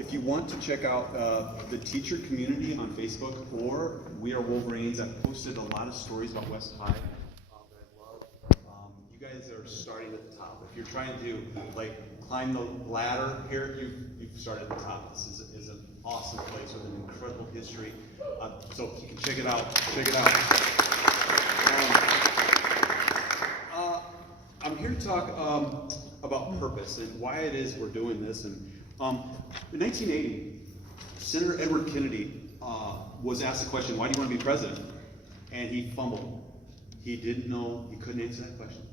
if you want to check out the teacher community on Facebook or We Are Wolverines, I've posted a lot of stories about West High that I love. You guys are starting at the top. If you're trying to climb the ladder here, you've started at the top. This is an awesome place with an incredible history. So you can check it out. Check it out. I'm here to talk about purpose and why it is we're doing this. And in 1980, Senator Edward Kennedy was asked the question, "Why do you want to be president?" And he fumbled. He didn't know. He couldn't answer that question.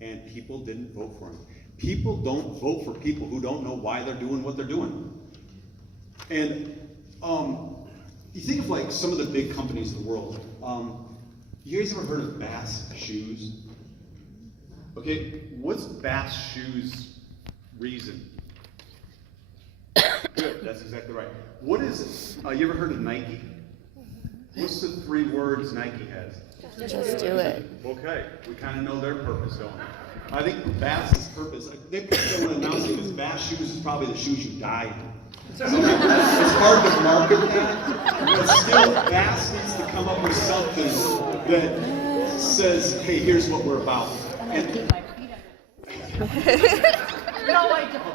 And people didn't vote for him. People don't vote for people who don't know why they're doing what they're doing. And you think of some of the big companies in the world. You guys ever heard of Bass Shoes? Okay, what's Bass Shoes' reason? Good, that's exactly right. What is it? You ever heard of Nike? What's the 3 words Nike has? Just do it. Okay, we kind of know their purpose, don't we? I think Bass's purpose, they don't announce it because Bass Shoes is probably the shoes you die in. So it's hard to market that, but still Bass needs to come up with something that says, hey, here's what we're about. And keep my feet under. No, I don't.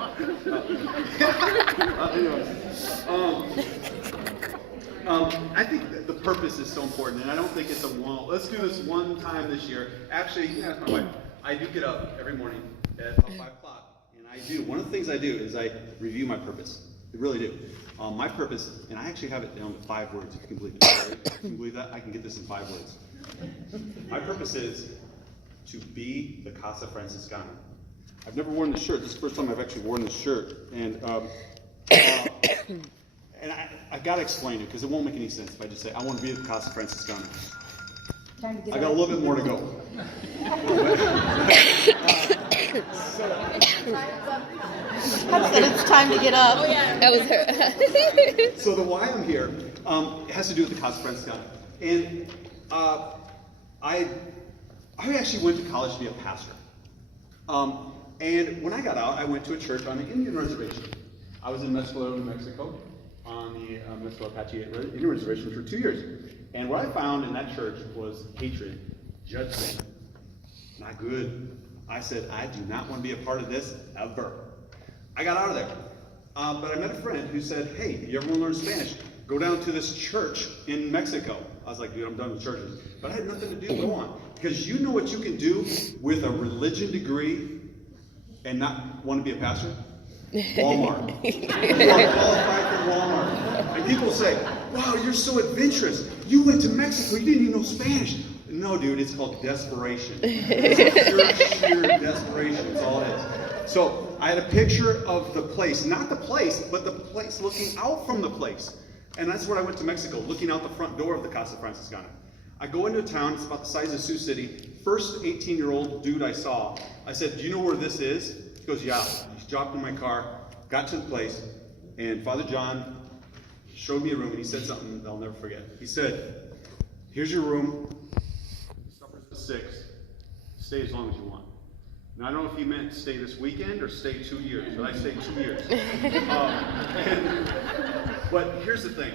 I think that the purpose is so important, and I don't think it's a one. Let's do this one time this year. Actually, you can ask my wife. I do get up every morning at about 5 o'clock, and I do. One of the things I do is I review my purpose. I really do. My purpose, and I actually have it down to 5 words, if you can believe it. If you can believe that, I can get this in 5 words. My purpose is to be the Casa Franciscana. I've never worn this shirt. This is the first time I've actually worn this shirt. And I got to explain it because it won't make any sense if I just say, I want to be the Casa Franciscana. I got a little bit more to go. I said it's time to get up. Oh, yeah. That was her. So the why I'm here has to do with the Casa Franciscana. And I actually went to college to be a pastor. And when I got out, I went to a church on the Indian reservation. I was in Mexico, New Mexico, on the Mexico Apache Indian reservation for 2 years. And what I found in that church was hatred, judgment, not good. I said, I do not want to be a part of this ever. I got out of there. But I met a friend who said, hey, you ever want to learn Spanish? Go down to this church in Mexico. I was like, dude, I'm done with churches. But I had nothing to do. Go on. Because you know what you can do with a religion degree and not want to be a pastor? Walmart. You are qualified for Walmart. And people say, wow, you're so adventurous. You went to Mexico. You didn't even know Spanish. No, dude, it's called desperation. It's sheer desperation. That's all it is. So I had a picture of the place. Not the place, but the place looking out from the place. And that's where I went to Mexico, looking out the front door of the Casa Franciscana. I go into a town, it's about the size of Sioux City. First 18-year-old dude I saw, I said, do you know where this is? He goes, yeah. He dropped in my car, got to the place, and Father John showed me a room, and he said something that I'll never forget. He said, here's your room, supper's at 6, stay as long as you want. Now, I don't know if he meant stay this weekend or stay 2 years, but I stayed 2 years. But here's the thing.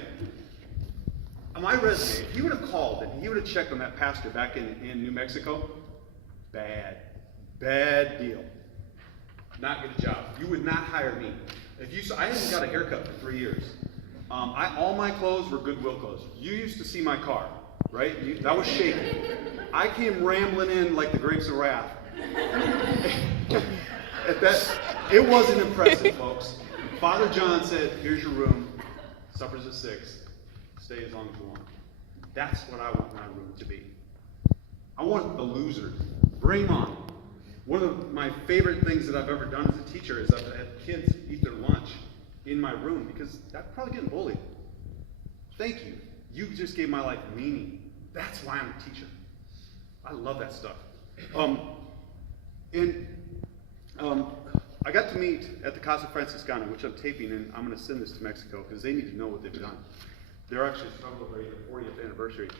On my resume, if he would have called and he would have checked on that pastor back in New Mexico, bad deal. Not get a job. You would not hire me. I hadn't got a haircut for 3 years. All my clothes were Goodwill clothes. You used to see my car, right? That was shaking. I came rambling in like the grapes of wrath. It wasn't impressive, folks. Father John said, here's your room. Supper's at 6. Stay as long as you want. That's what I want my room to be. I want the losers. Bring them on. One of my favorite things that I've ever done as a teacher is I've had kids eat their lunch in my room because that's probably getting bullied. Thank you. You just gave my life meaning. That's why I'm a teacher. I love that stuff. I got to meet at the Casa Franciscana, which I'm taping, and I'm going to send this to Mexico because they need to know what they've done. They're actually celebrating their 40th anniversary.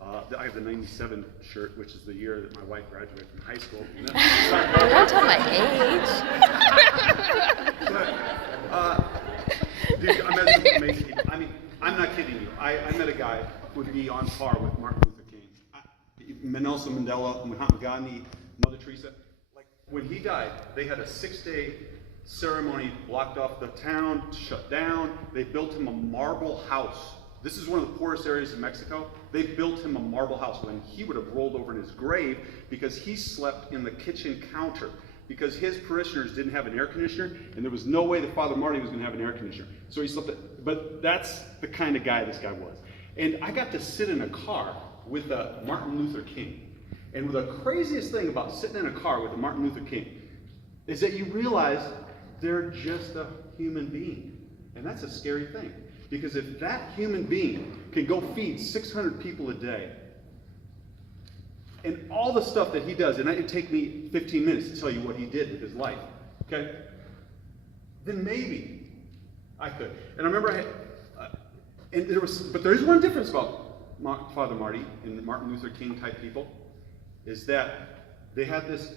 I have the 97 shirt, which is the year that my wife graduated from high school. Don't tell my age. Dude, amazing people. I mean, I'm not kidding you. I met a guy who would be on par with Martin Luther King, Nelson Mandela, Mahatma Gandhi, Mother Teresa. Like, when he died, they had a 6-day ceremony, blocked off the town, shut down. They built him a marble house. This is one of the poorest areas of Mexico. They built him a marble house when he would have rolled over in his grave because he slept in the kitchen counter because his parishioners didn't have an air conditioner, and there was no way that Father Marty was going to have an air conditioner. So he slept but that's the kind of guy this guy was. And I got to sit in a car with Martin Luther King. And the craziest thing about sitting in a car with a Martin Luther King is that you realize they're just a human being. And that's a scary thing. Because if that human being can go feed 600 people a day, and all the stuff that he does, and it would take me 15 minutes to tell you what he did with his life, okay? Then maybe I could. And I remember but there is one difference about Father Marty and Martin Luther King type people, is that they have this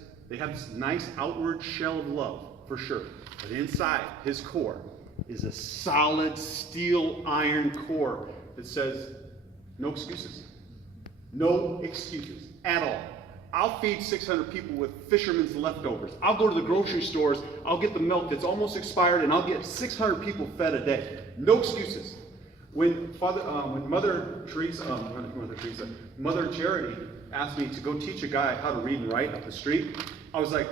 nice outward shell of love, for sure. But inside, his core is a solid steel iron core that says, no excuses. No excuses at all. I'll feed 600 people with fishermen's leftovers. I'll go to the grocery stores, I'll get the milk that's almost expired, and I'll get 600 people fed a day. No excuses. When Mother Charity asked me to go teach a guy how to read and write up the street, I was like,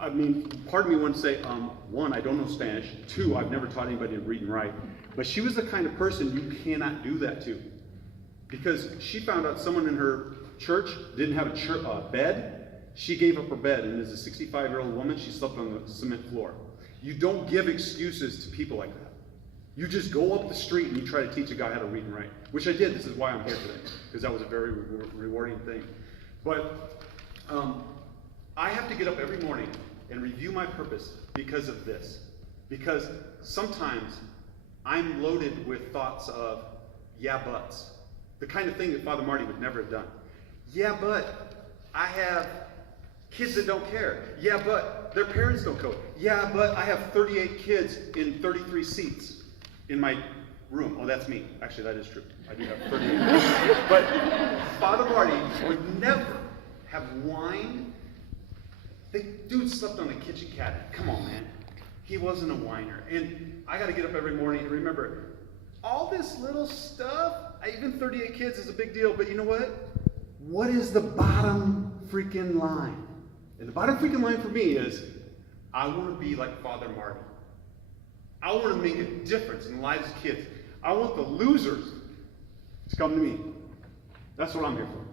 I mean, part of me wanted to say, one, I don't know Spanish. Two, I've never taught anybody to read and write. But she was the kind of person you cannot do that to. Because she found out someone in her church didn't have a bed. She gave up her bed, and as a 65-year-old woman, she slept on the cement floor. You don't give excuses to people like that. You just go up the street and you try to teach a guy how to read and write, which I did. This is why I'm here today, because that was a very rewarding thing. But I have to get up every morning and review my purpose because of this. Because sometimes I'm loaded with thoughts of, yeah, buts. The kind of thing that Father Marty would never have done. Yeah, but I have kids that don't care. Yeah, but their parents don't go. Yeah, but I have 38 kids in 33 seats in my room. Oh, that's me. Actually, that is true. I do have 38. But Father Marty would never have whined. The dude slept on a kitchen cabinet. Come on, man. He wasn't a whiner. And I got to get up every morning and remember, all this little stuff, even 38 kids is a big deal, but you know what? What is the bottom freaking line? And the bottom freaking line for me is, I want to be like Father Marty. I want to make a difference in the lives of kids. I want the losers to come to me. That's what I'm here for.